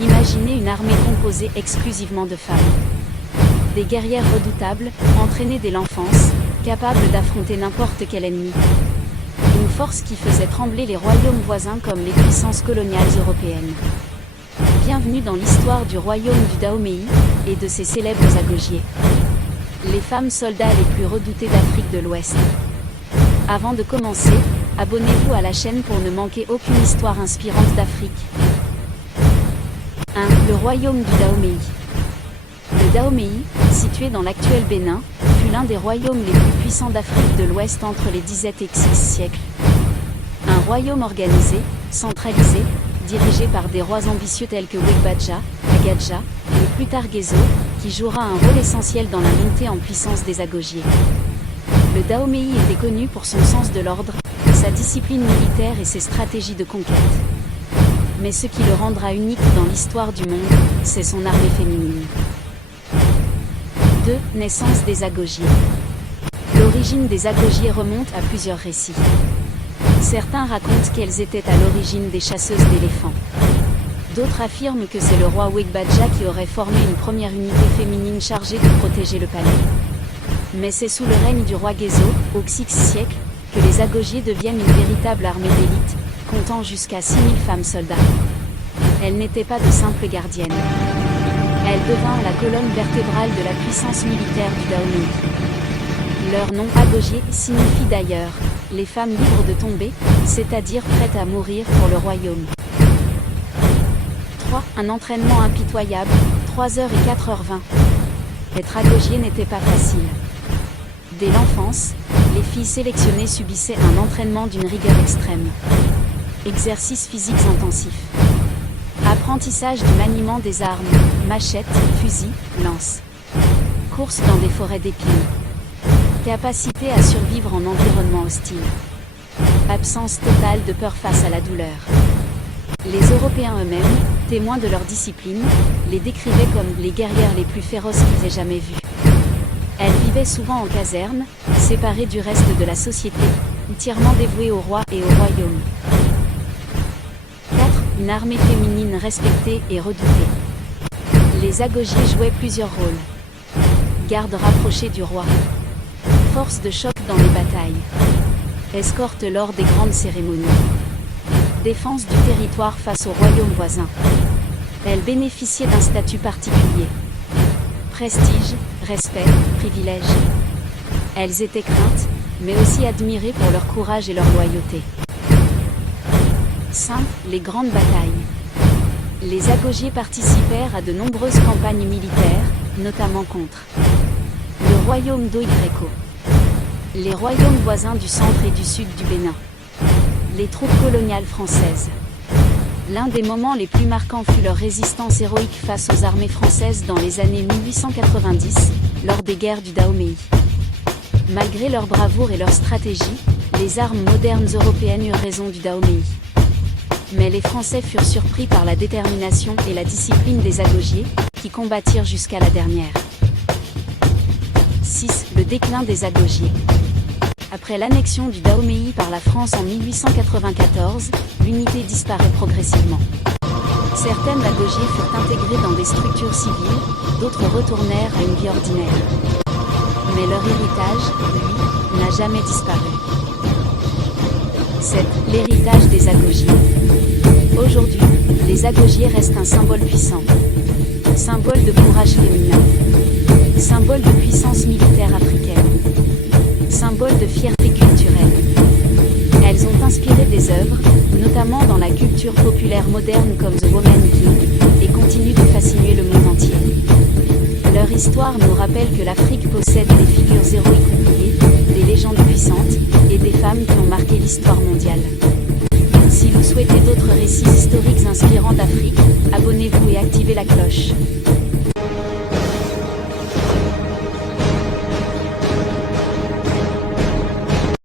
Imaginez une armée composée exclusivement de femmes. Des guerrières redoutables, entraînées dès l'enfance, capables d'affronter n'importe quel ennemi. Une force qui faisait trembler les royaumes voisins comme les puissances coloniales européennes. Bienvenue dans l'histoire du royaume du Dahomey et de ses célèbres agogiers. Les femmes soldats les plus redoutées d'Afrique de l'Ouest. Avant de commencer, abonnez-vous à la chaîne pour ne manquer aucune histoire inspirante d'Afrique. 1. Le royaume du Dahomey. Le Dahomey, situé dans l'actuel Bénin, fut l'un des royaumes les plus puissants d'Afrique de l'Ouest entre les Xe et VI siècles. Un royaume organisé, centralisé, dirigé par des rois ambitieux tels que Wegbaja, Agadja, et plus tard Gezo, qui jouera un rôle essentiel dans la montée en puissance des agogiers. Le Dahomey était connu pour son sens de l'ordre, sa discipline militaire et ses stratégies de conquête. Mais ce qui le rendra unique dans l'histoire du monde, c'est son armée féminine. 2. Naissance des agogiers. L'origine des agogiers remonte à plusieurs récits. Certains racontent qu'elles étaient à l'origine des chasseuses d'éléphants. D'autres affirment que c'est le roi Wegbaja qui aurait formé une première unité féminine chargée de protéger le palais. Mais c'est sous le règne du roi Gezo, au VI siècle, que les agogiers deviennent une véritable armée d'élite, comptant jusqu'à 6000 femmes soldats. Elles n'étaient pas de simples gardiennes. Elles devinrent la colonne vertébrale de la puissance militaire du Dahomey. Leur nom agogier signifie d'ailleurs « les femmes libres de tomber », c'est-à-dire prêtes à mourir pour le royaume. 3. Un entraînement impitoyable, 3h et 4h20. Être agogier n'était pas facile. Dès l'enfance, les filles sélectionnées subissaient un entraînement d'une rigueur extrême. Exercices physiques intensifs. Apprentissage du maniement des armes, machettes, fusils, lances. Course dans des forêts d'épines. Capacité à survivre en environnement hostile. Absence totale de peur face à la douleur. Les Européens eux-mêmes, témoins de leur discipline, les décrivaient comme les guerrières les plus féroces qu'ils aient jamais vues. Elles vivaient souvent en caserne, séparées du reste de la société, entièrement dévouées au roi et au royaume. 4. Une armée féminine respectée et redoutée. Les agogiers jouaient plusieurs rôles. Garde rapprochée du roi. Force de choc dans les batailles. Escorte lors des grandes cérémonies. Défense du territoire face aux royaumes voisins. Elles bénéficiaient d'un statut particulier. Prestige, respect, privilèges. Elles étaient craintes, mais aussi admirées pour leur courage et leur loyauté. 5. Les grandes batailles. Les agogiers participèrent à de nombreuses campagnes militaires, notamment contre le royaume d'Oï-Gréco, les royaumes voisins du centre et du sud du Bénin, les troupes coloniales françaises. L'un des moments les plus marquants fut leur résistance héroïque face aux armées françaises dans les années 1890, lors des guerres du Dahomey. Malgré leur bravoure et leur stratégie, les armes modernes européennes eurent raison du Dahomey. Mais les Français furent surpris par la détermination et la discipline des agogiers, qui combattirent jusqu'à la dernière. 6. Le déclin des agogiers. Après l'annexion du Dahomey par la France en 1894, l'unité disparaît progressivement. Certaines agogiers furent intégrées dans des structures civiles, d'autres retournèrent à une vie ordinaire. Mais leur héritage, lui, n'a jamais disparu. 7. L'héritage des agogiers. Aujourd'hui, les agogiers restent un symbole puissant. Symbole de courage féminin. Symbole de puissance militaire africaine. Symbole de fierté culturelle. Elles ont inspiré des œuvres, notamment dans la culture populaire moderne comme The Woman King, et continuent de fasciner le monde entier. Leur histoire nous rappelle que l'Afrique possède des figures héroïques oubliées, des légendes puissantes, et des femmes qui ont marqué l'histoire mondiale. Si vous souhaitez d'autres récits historiques inspirants d'Afrique, abonnez-vous et activez la cloche.